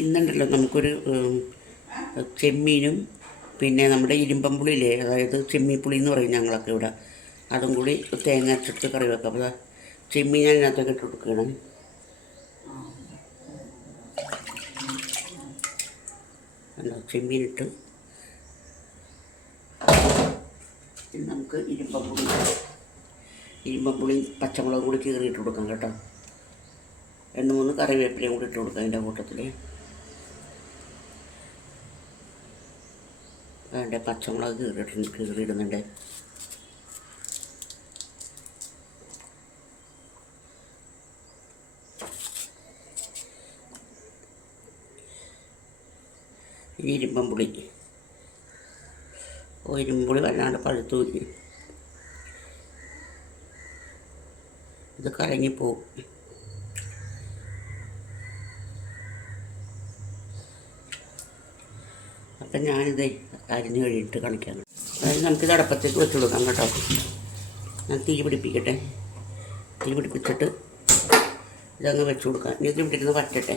ഇന്നുണ്ടല്ലോ നമുക്കൊരു ചെമ്മീനും പിന്നെ നമ്മുടെ ഇരുമ്പമ്പുളിയില്ലേ അതായത് ചെമ്മീപ്പുളി എന്ന് പറയും ഞങ്ങളൊക്കെ ഇവിടെ. അതും കൂടി തേങ്ങ അരച്ചിട്ട് കറി വെക്കാം. അപ്പോൾ ചെമ്മീൻ ഞാൻ ഇതിനകത്തൊക്കെ ഇട്ട് കൊടുക്കണം. ചെമ്മീനിട്ട് നമുക്ക് ഇരുമ്പപ്പുളി ഇരുമ്പപ്പുളി പച്ചമുളക് കൂടി കീറിയിട്ട് കൊടുക്കാം കേട്ടോ. രണ്ട് മൂന്ന് കറിവേപ്പിലയും കൂടി ഇട്ട് കൊടുക്കാം അതിന്റെ കൂട്ടത്തിൽ വേണ്ട? പച്ചമുളക് കീറിയിട്ടുണ്ട് കീറിയിടുന്നുണ്ട്. ഇരുമ്പം പുളി. ഓ ഇരുമ്പുളി വല്ലാണ്ട് പഴുത്തു പോയി. ഇത് കലങ്ങിപ്പോവും. അപ്പം ഞാനിത് അരിഞ്ഞ് കഴിഞ്ഞിട്ട് കാണിക്കാം അതായത് നമുക്കിത് അടപ്പത്തേക്ക് വെച്ച് കൊടുക്കാം കേട്ടോ. ഞാൻ തീ പിടിപ്പിക്കട്ടെ. തീ പിടിപ്പിച്ചിട്ട് ഇതങ്ങ് വെച്ച് കൊടുക്കാം. ഇനി ഇത് ഇട്ടിരുന്ന് വറ്റട്ടെ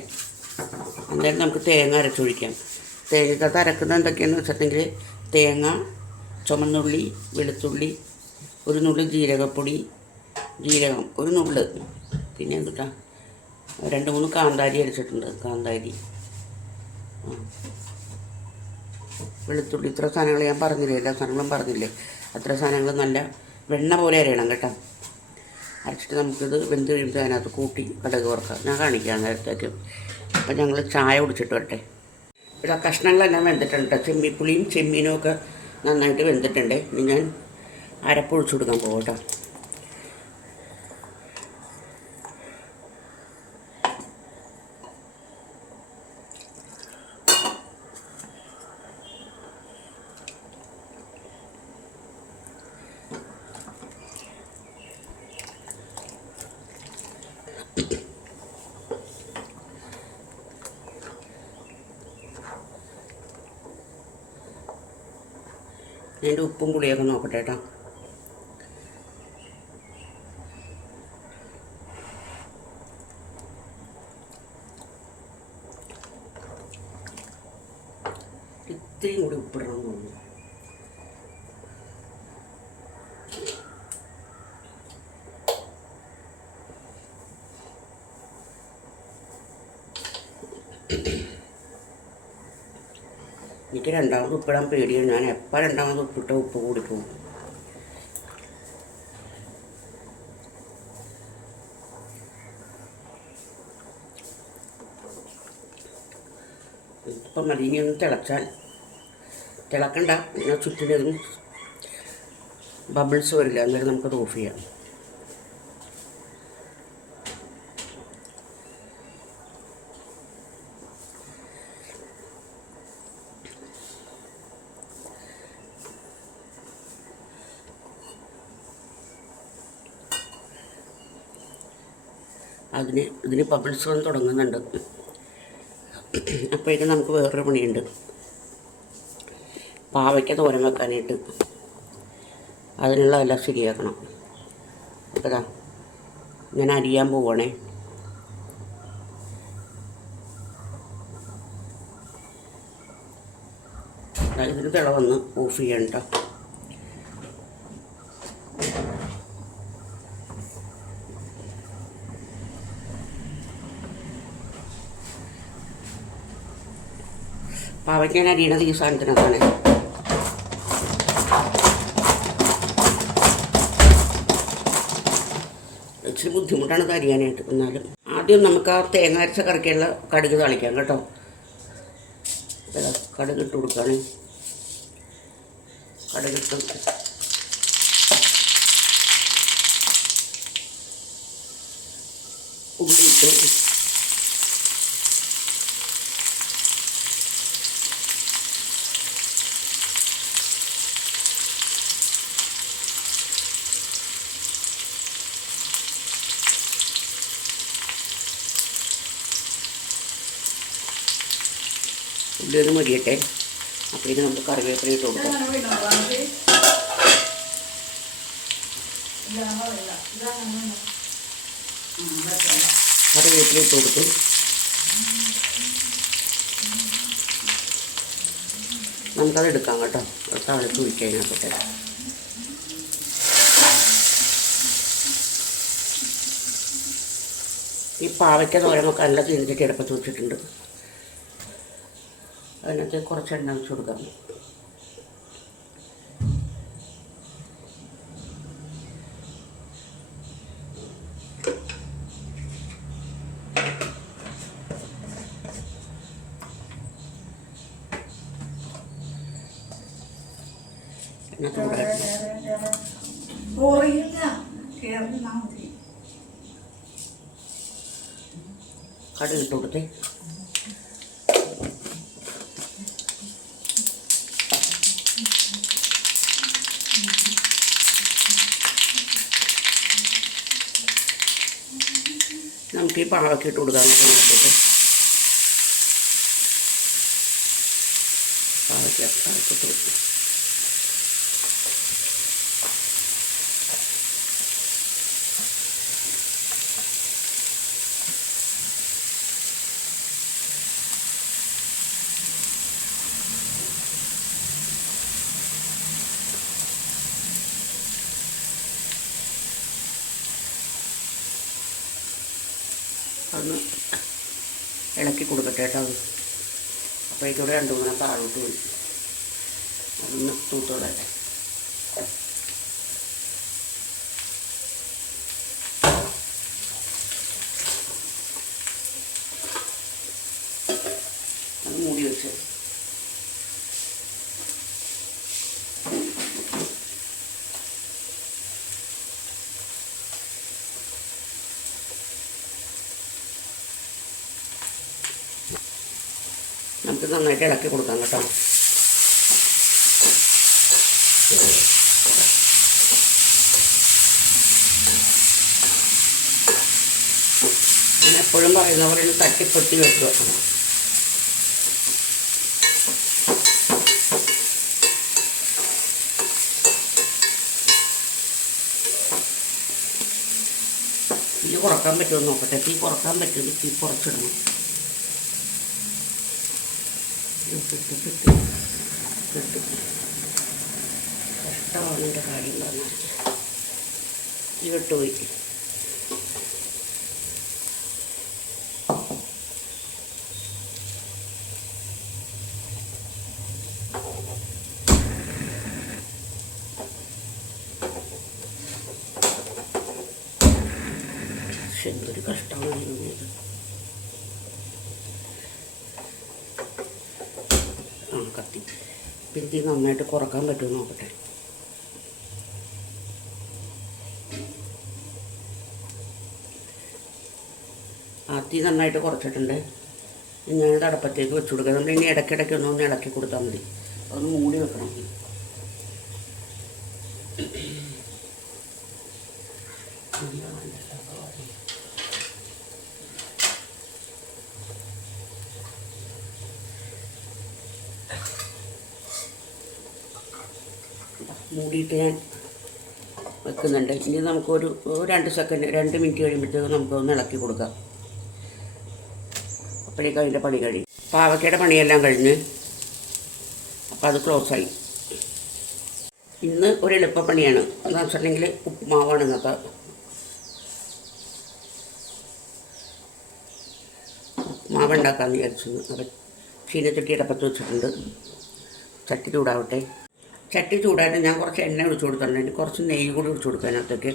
എന്തായാലും നമുക്ക് തേങ്ങ അരച്ചൊഴിക്കാം. തേങ്ങ അരക്കുന്നത് എന്തൊക്കെയാണെന്ന് വെച്ചിട്ടുണ്ടെങ്കിൽ തേങ്ങ ചുമന്നുള്ളി വെളുത്തുള്ളി ഒരു നുള്ളി ജീരകപ്പൊടി ജീരകം ഒരു നുള്ള്. പിന്നെ എന്തുട്ടാ? രണ്ട് മൂന്ന് കാന്താരി അരച്ചിട്ടുണ്ട്. കാന്താരി. വെളുത്തുള്ളി. ഇത്ര സാധനങ്ങൾ ഞാൻ പറഞ്ഞില്ലേ? എല്ലാ സാധനങ്ങളും പറഞ്ഞില്ലേ? അത്ര സാധനങ്ങൾ നല്ല വെണ്ണ പോലെ അരയണം കേട്ടോ. അരച്ചിട്ട് നമുക്കിത് വെന്ത് കഴിയുമ്പോൾ അതിനകത്ത് കൂട്ടി കടക് വറുക്കാം. ഞാൻ കാണിക്കാം നേരത്തേക്ക്. അപ്പം ഞങ്ങൾ ചായ കുടിച്ചിട്ട് വരട്ടെ. ഇവിടെ കഷ്ണങ്ങളെല്ലാം വെന്തിട്ടുണ്ട് കേട്ടോ. ചെമ്മീപ്പുളിയും ചെമ്മീനും ഒക്കെ നന്നായിട്ട് വെന്തിട്ടുണ്ട്. ഇനി ഞാൻ അരപ്പൊഴിച്ചു കൊടുക്കാൻ പോകും അതിന്റെ ഉപ്പും പുളിയൊക്കെ നോക്കട്ടെ കേട്ടോ. ഇത്രയും കൂടി ഉപ്പിടണം തോന്നുന്നു. എനിക്ക് രണ്ടാമത് ഉപ്പിടാൻ പേടിയാണ്. ഞാൻ എപ്പോൾ രണ്ടാമത് ഉപ്പിട്ട ഉപ്പ് കൂടി പോകും? ഇപ്പം മതി. ഇനി ഒന്ന് തിളച്ചാൽ തിളക്കണ്ട. ചുറ്റിലൊന്നും ബബിൾസ് വരില്ല. അന്നേരം നമുക്കത് ഓഫ് ചെയ്യാം. അതിന് ഇതിന് ബബിൾസ് തുടങ്ങുന്നുണ്ട്. അപ്പോഴേക്കും നമുക്ക് വേറൊരു പണിയുണ്ട്. പാവയ്ക്ക തോരൻ വെക്കാനായിട്ട്. അതിനുള്ളതെല്ലാം ശരിയാക്കണം. അപ്പോൾ ഇതാ ഞാൻ അരിയാൻ പോവണേ. ഇതിന് തിള വന്ന് ഓഫ് ചെയ്യണം കേട്ടോ പാവയ്ക്കാൻ അരിയുടെ ഈ സാധനത്തിനകത്താണ്. ഇച്ചിരി ബുദ്ധിമുട്ടാണ് ഇത് എന്നാലും ആദ്യം നമുക്ക് ആ തേങ്ങ അരച്ച കറിക്കുള്ള കടുക് തളിക്കാം കേട്ടോ. കടുക് ഇട്ട് കൊടുക്കുകയാണ് കടുകിട്ട് ഉള്ളിയിട്ട് ഉള്ളി മതിയട്ടെ. അപ്പോൾ ഇത് നമുക്ക് കറിവേപ്പില ഇട്ട് കൊടുക്കാം. കറിവേപ്പില ഇട്ട് കൊടുത്തു. നമുക്കത് എടുക്കാം കേട്ടോ. അത് താളിച്ച് ഒഴിക്കതിനകത്തോട്ടെ ഈ പാവയ്ക്ക തോരമൊക്കെ നല്ല തിരിഞ്ഞിട്ട് എടുപ്പത്ത് വെച്ചിട്ടുണ്ട്. അതിനകത്ത് കുറച്ച് എണ്ണ വെച്ച് കൊടുക്കാം. കടുകിട്ട് കൊടുത്തേ. നമുക്ക് ഈ പാവയ്ക്ക് ഇട്ട് കൊടുക്കാൻ നോക്കിയിട്ട്. പാവയ്ക്ക ഇട്ട് കൊടുക്കും. അതൊന്ന് ഇളക്കി കൊടുക്കട്ടെ കേട്ടോ. അപ്പോഴേക്കൂടെ രണ്ട് മൂന്ന് താഴോട്ട് പോയി. അതൊന്ന് തൂത്തോളട്ടെ. അത് മൂടി വെച്ച്. നമുക്ക് നന്നായിട്ട് ഇളക്കി കൊടുക്കാം കേട്ടോ. എപ്പോഴും പറയുന്ന പോലെ ഒന്ന് തട്ടിപ്പൊട്ടി വെക്കുക. തീ കുറയ്ക്കാൻ പറ്റുമോ നോക്കട്ടെ. തീ കുറയ്ക്കാൻ പറ്റുമെങ്കിൽ തീ കുറച്ചിടണം. കഷ്ടമാണ് എന്റെ കാര്യം പറഞ്ഞാൽ ഈ വിട്ടുപോയി പക്ഷെ കഷ്ടമാണ് ഇത് ആ കത്തി പിന്നെ തീ നന്നായിട്ട് കുറയ്ക്കാൻ പറ്റുമോ നോക്കട്ടെ. ആ തീ നന്നായിട്ട് കുറച്ചിട്ടുണ്ട്. ഞാനിത് അടപ്പത്തേക്ക് വെച്ച് കൊടുക്കാം. നമ്മൾ ഇനി ഇടയ്ക്കിടയ്ക്ക് ഒന്ന് ഒന്ന് ഇളക്കി കൊടുത്താൽ മതി. അതൊന്ന് മൂടി വെക്കണം. മൂടിയിട്ട് ഞാൻ വെക്കുന്നുണ്ട്. ഇനി നമുക്കൊരു രണ്ട് സെക്കൻഡ് രണ്ട് മിനിറ്റ് കഴിയുമ്പോഴത്തേക്ക് നമുക്കൊന്ന് ഇളക്കി കൊടുക്കാം. അപ്പോഴേക്കും അതിന്റെ പണി കഴിയും. പാവയ്ക്കയുടെ പണിയെല്ലാം കഴിഞ്ഞ് അപ്പോൾ അത് ക്ലോസായി. ഇന്ന് ഒരു എളുപ്പപ്പണിയാണ്. എന്താണെന്ന് വെച്ചിട്ടുണ്ടെങ്കിൽ ഉപ്പുമാവാണ് ഇന്നത്തെ. ഉപ്പുമാവ് ഉണ്ടാക്കാമെന്ന് വിചാരിച്ചു അപ്പം ചീനച്ചട്ടി ഇടപ്പത്ത് വെച്ചിട്ടുണ്ട്. ചട്ടി ചൂടാവട്ടെ. ചട്ടി ചൂടാനും ഞാൻ കുറച്ച് എണ്ണ ഒഴിച്ചു അതിന് കുറച്ച് നെയ്യ് കൂടി ഒഴിച്ചു കൊടുക്കുക അതിനകത്തേക്ക്.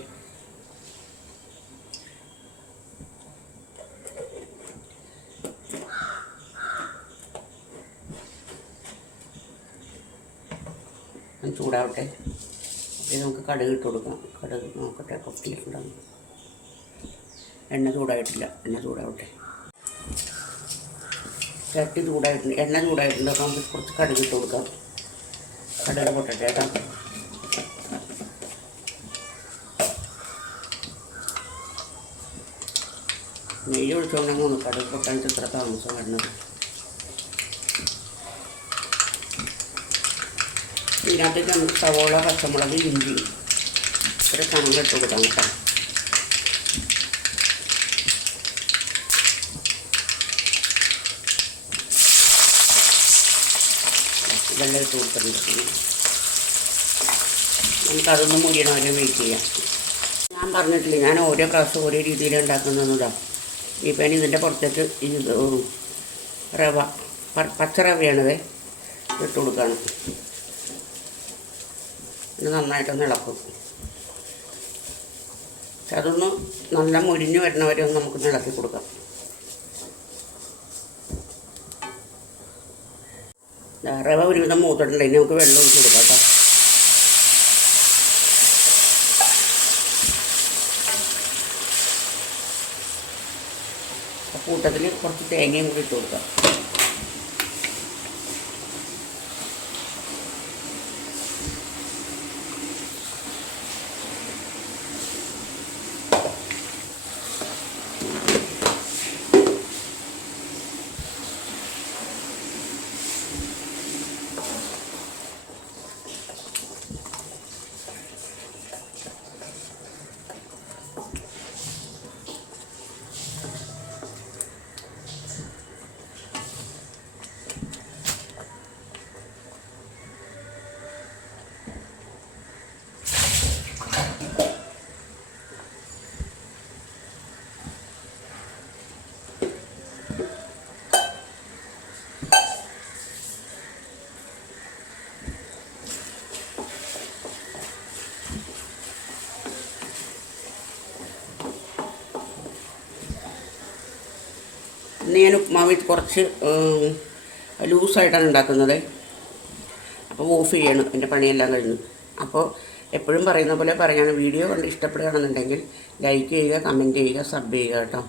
അത് ചൂടാവട്ടെ. അപ്പോൾ നമുക്ക് കടുക് ഇട്ട് കൊടുക്കാം. കടുക് നോക്കട്ടെ പൊട്ടിയിട്ടുണ്ടാകും എണ്ണ ചൂടായിട്ടില്ല. എണ്ണ ചൂടാവട്ടെ. ചട്ടി ചൂടായിട്ടുണ്ട്. എണ്ണ ചൂടായിട്ടുണ്ട്. അപ്പോൾ നമുക്ക് കുറച്ച് കടുക് ഇട്ട് കൊടുക്കാം. കടുക് പൊട്ടട്ടെ കേട്ടോ. നെയ്യ് ഒഴിച്ചുകൊണ്ടെങ്കിൽ കടുക് പൊട്ടാൻ ഇത്ര താമസം വരുന്നത്. ഇതിനകത്തേക്ക് നമുക്ക് സവോള പച്ചമുളക് ഇഞ്ചി ഇത്ര കണങ്ങൾ ഇട്ട് കൊടുക്കാം കേട്ടോ. വെള്ളം ഇട്ട് കൊടുത്തിട്ടുണ്ട്. നമുക്കതൊന്ന് മുരിയണ വരെ വെയിറ്റ് ചെയ്യാം. ഞാൻ പറഞ്ഞിട്ടില്ല ഞാൻ ഓരോ പ്രാവശ്യം ഓരോ രീതിയിൽ ഉണ്ടാക്കുന്നതാണ് ഇപ്പം ഇതിന്റെ പുറത്തേക്ക് ഈ റവ പച്ച റവയാണിത്. ഇട്ട് കൊടുക്കുകയാണ് ഇത് നന്നായിട്ടൊന്ന് ഇളക്കും. അതൊന്ന് നല്ല മുരിഞ്ഞ് വരുന്നവരെ ഒന്ന് നമുക്കൊന്ന് ഇളക്കി കൊടുക്കാം. റവ ഒരുവിധം മൂത്തിട്ടില്ല ഇനി നമുക്ക് വെള്ളം ഒഴിച്ച് കൊടുക്കാം കേട്ടോ. കൂട്ടത്തിൽ കുറച്ച് തേങ്ങയും കൂടി ഇട്ട് കൊടുക്കാം. ഇന്ന് ഞാൻ ഉപ്മാവിൽ കുറച്ച് ലൂസായിട്ടാണ് ഉണ്ടാക്കുന്നത്. അപ്പോൾ ഓഫ് ചെയ്യണം എന്റെ പണിയെല്ലാം കഴിഞ്ഞു. അപ്പോൾ എപ്പോഴും പറയുന്ന പോലെ പറയാണ് വീഡിയോ കണ്ട് ഇഷ്ടപ്പെടുകയാണെന്നുണ്ടെങ്കിൽ ലൈക്ക് ചെയ്യുക കമന്റ് ചെയ്യുക സബ് ചെയ്യുക കേട്ടോ.